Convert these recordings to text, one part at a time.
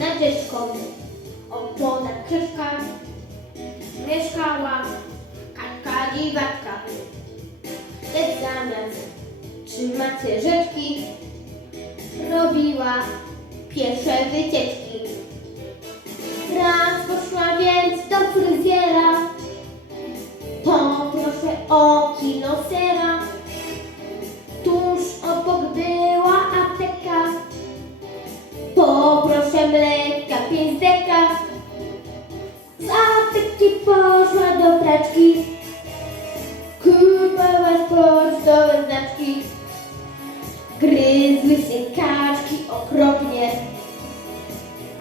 Nadzieczką o płodach krzyżka mieszkała kaczka dziwaczka. Lecz zamiast trzymać się rzeczki, robiła pierwsze wycieczki. Raz poszła więc do fryzjera, poproszę o kilo sera. Poszła do praczki, kupować pocztowe znaczki. Gryzły się kaczki okropnie,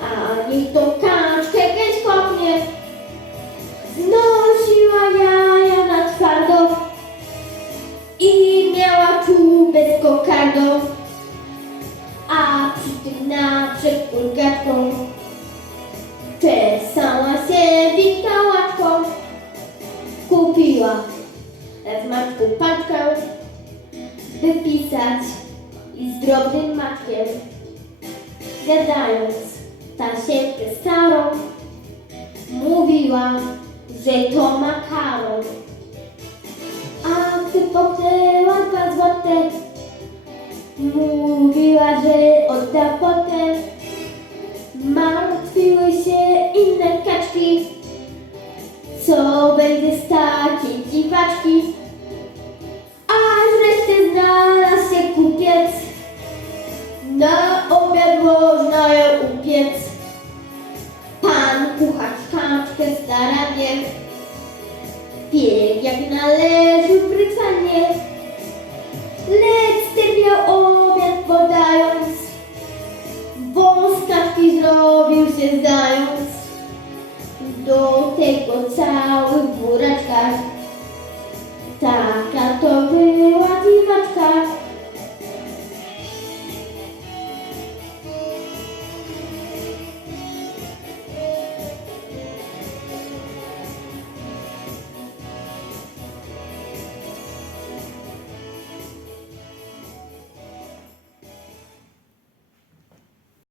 a niech tą kaczkę kiedyś kopnie. Znosiła jaja na twardo i miała czubę z kokardą, a przy tym na ulgatką Kupiła w maczku paczkę, by pisać i z drobnym maczkiem, gadając tasiemkę starą, mówiła, że to makaron. A ty popnęła dwa złote, mówiła, że odda potem. Martwiły się inne kaczki, co będzie z dziwaczki. Aż wreszcie znalazł się kupiec, na obiad można ją upiec. Pan kucharz kaczkę starannie biegł jak należy brytwanie. Lecz ten miał obiad podając, wąs kaczki zrobił się zdając. Do tego cały